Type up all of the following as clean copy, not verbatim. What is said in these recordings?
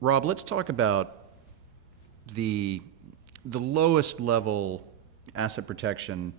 Rob, let's talk about the lowest level asset protection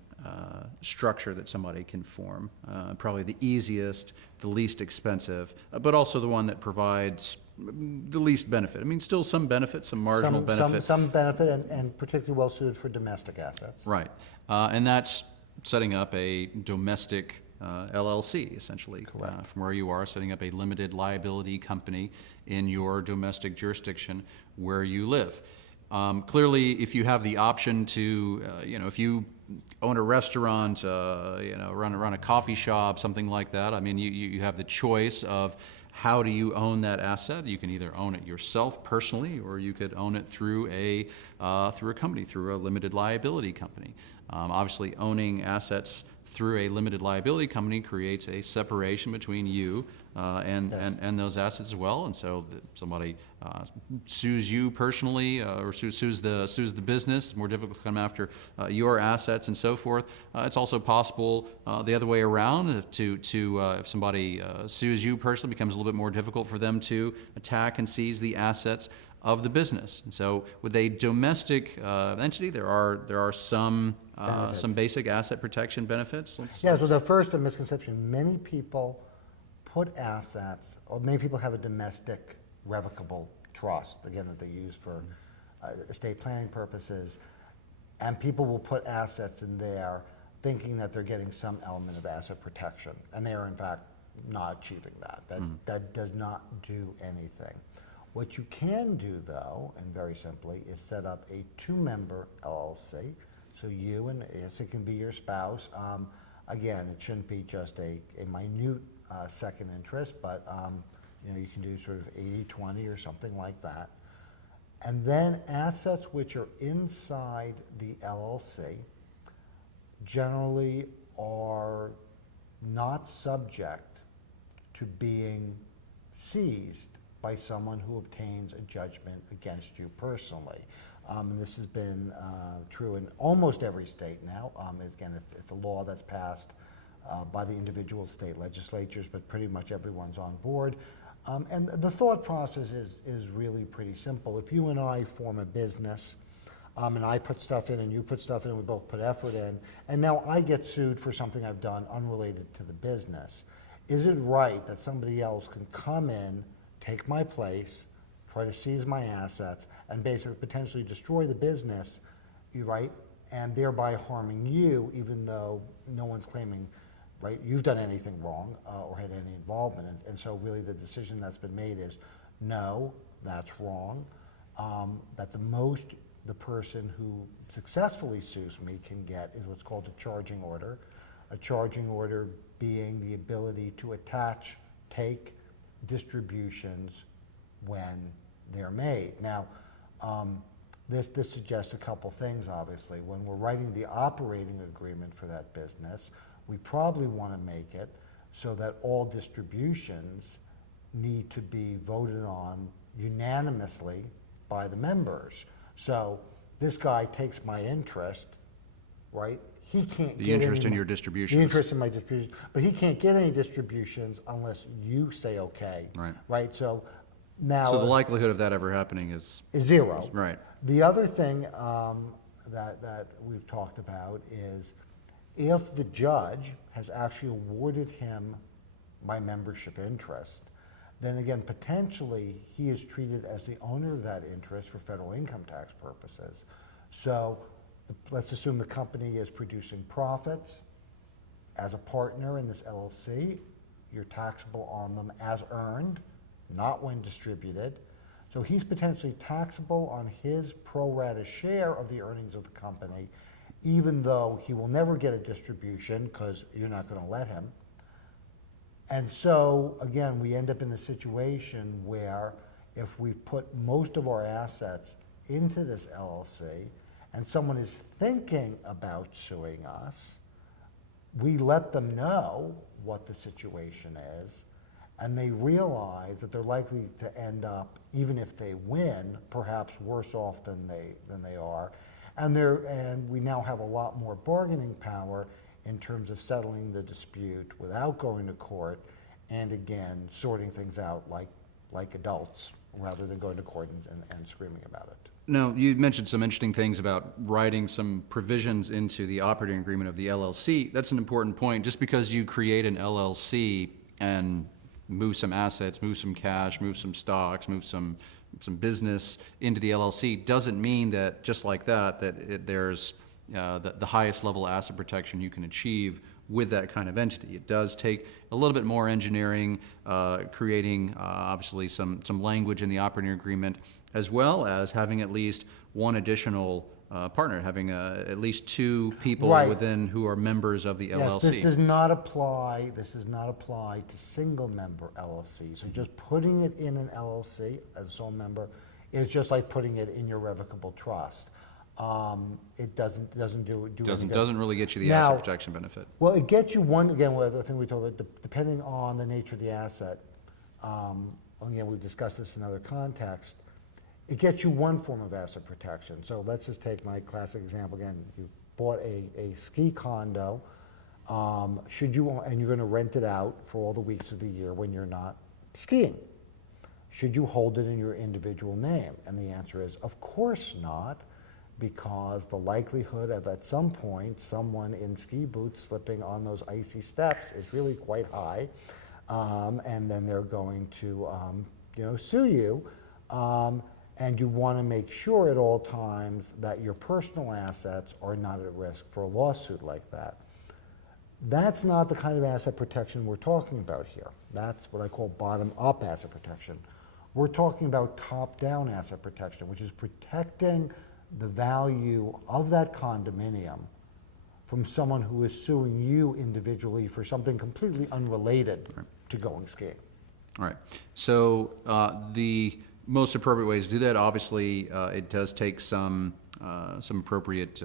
structure that somebody can form. Probably the easiest, the least expensive, but also the one that provides the least benefit. I mean, still some benefit, some marginal benefit. Some benefit, and particularly well suited for domestic assets. Right. And that's setting up a domestic LLC, essentially, from where you are, setting up a limited liability company in your domestic jurisdiction where you live. Clearly, if you have the option to, if you own a restaurant, run a coffee shop, something like that, I mean, you have the choice of how do you own that asset. You can either own it yourself personally, or you could own it through a company, through a limited liability company. Obviously, owning assets through a limited liability company creates a separation between you and those assets as well. And so somebody sues you personally or sues the business. It's more difficult to come after your assets and so forth. It's also possible the other way around if somebody sues you personally, it becomes a little bit more difficult for them to attack and seize the assets of the business. And so with a domestic entity, there are some basic asset protection benefits. Yes, well, the first misconception, many people put assets, or many people have a domestic revocable trust, again, that they use for estate planning purposes, and people will put assets in there thinking that they're getting some element of asset protection, and they are in fact not achieving that. That does not do anything. What you can do, though, and very simply, is set up a two-member LLC. So you and it can be your spouse. Again, it shouldn't be just a minute second interest, but you can do sort of 80-20 or something like that. And then assets which are inside the LLC generally are not subject to being seized by someone who obtains a judgment against you personally. And this has been true in almost every state now. Again, it's a law that's passed by the individual state legislatures, but pretty much everyone's on board. And the thought process is really pretty simple. If you and I form a business, and I put stuff in and you put stuff in and we both put effort in, and now I get sued for something I've done unrelated to the business, is it right that somebody else can come in, take my place, try to seize my assets, and basically potentially destroy the business, right, and thereby harming you, even though no one's claiming, right, you've done anything wrong or had any involvement? And so really the decision that's been made is, no, that's wrong, that the most the person who successfully sues me can get is what's called a charging order. A charging order being the ability to attach, take distributions when they're made. Now, this suggests a couple things, obviously. When we're writing the operating agreement for that business, we probably want to make it so that all distributions need to be voted on unanimously by the members. So this guy takes my interest, right? He can't the get interest any, in your distributions. The interest in my distributions, but he can't get any distributions unless you say okay. Right. Right. So now, so the likelihood of that ever happening is zero. Right. The other thing that we've talked about is if the judge has actually awarded him my membership interest, then again, potentially he is treated as the owner of that interest for federal income tax purposes. So let's assume the company is producing profits. As a partner in this LLC, you're taxable on them as earned, not when distributed. So he's potentially taxable on his pro rata share of the earnings of the company, even though he will never get a distribution because you're not going to let him. And so, again, we end up in a situation where if we put most of our assets into this LLC and someone is thinking about suing us, we let them know what the situation is, and they realize that they're likely to end up, even if they win, perhaps worse off than they are. And we now have a lot more bargaining power in terms of settling the dispute without going to court, and again, sorting things out like adults rather than going to court and screaming about it. Now, you mentioned some interesting things about writing some provisions into the operating agreement of the LLC. That's an important point. Just because you create an LLC and move some assets, move some cash, move some stocks, move some business into the LLC doesn't mean that just like that, there's the highest level of asset protection you can achieve with that kind of entity. It does take a little bit more engineering, creating obviously some language in the operating agreement, as well as having at least one additional partner, having at least two people within who are members of the LLC. Yes, this does not apply. This does not apply to single-member LLCs. So just putting it in an LLC as a sole member is just like putting it in your revocable trust. It doesn't doesn't really get you the asset protection benefit. Well, it gets you one, again, the thing we talked about, depending on the nature of the asset. Again, we've discussed this in other contexts. It gets you one form of asset protection. So let's just take my classic example again. You bought a ski condo, and you're going to rent it out for all the weeks of the year when you're not skiing. Should you hold it in your individual name? And the answer is, of course not, because the likelihood of at some point someone in ski boots slipping on those icy steps is really quite high, and then they're going to sue you. And you want to make sure at all times that your personal assets are not at risk for a lawsuit like that. That's not the kind of asset protection we're talking about here. That's what I call bottom-up asset protection. We're talking about top-down asset protection, which is protecting the value of that condominium from someone who is suing you individually for something completely unrelated to going skiing. All right. So the most appropriate ways to do that, obviously, it does take some appropriate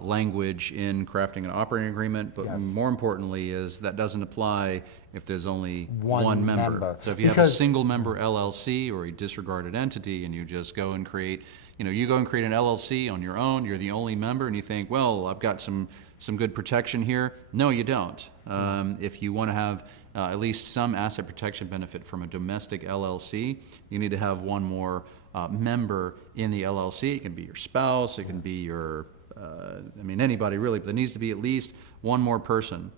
language in crafting an operating agreement, but more importantly is that doesn't apply if there's only one member. So if you have a single member LLC or a disregarded entity and you just go and create, you go and create an LLC on your own, you're the only member, and you think, well, I've got some good protection here. No, you don't. If you want to have at least some asset protection benefit from a domestic LLC, you need to have one more member in the LLC. It can be your spouse, it can be your, anybody really, but there needs to be at least one more person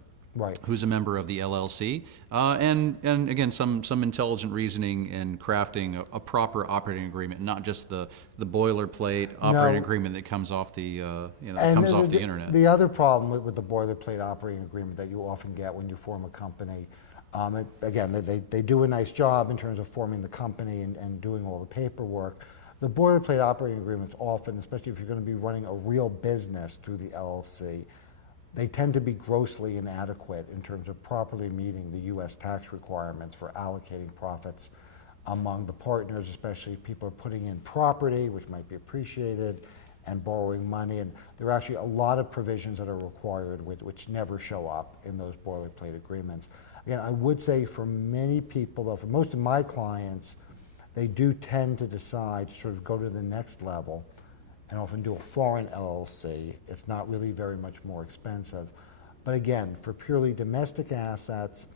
who's a member of the LLC. And again, some intelligent reasoning in crafting a proper operating agreement, not just the boilerplate operating agreement that comes off the off the internet. The other problem with the boilerplate operating agreement that you often get when you form a company, again, they do a nice job in terms of forming the company and doing all the paperwork. The boilerplate operating agreements often, especially if you're going to be running a real business through the LLC, they tend to be grossly inadequate in terms of properly meeting the U.S. tax requirements for allocating profits among the partners, especially if people are putting in property, which might be appreciated, and borrowing money. And there are actually a lot of provisions that are required which never show up in those boilerplate agreements. Again, I would say for many people, though, for most of my clients, they do tend to decide to sort of go to the next level and often do a foreign LLC. It's not really very much more expensive. But again, for purely domestic assets,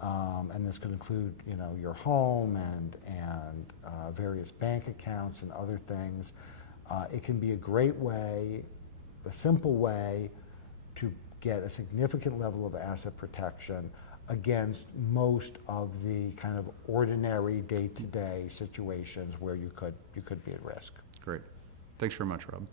and this could include your home and various bank accounts and other things, it can be a great way, a simple way to get a significant level of asset protection against most of the kind of ordinary day-to-day situations where you could be at risk. Great. Thanks very much, Rob.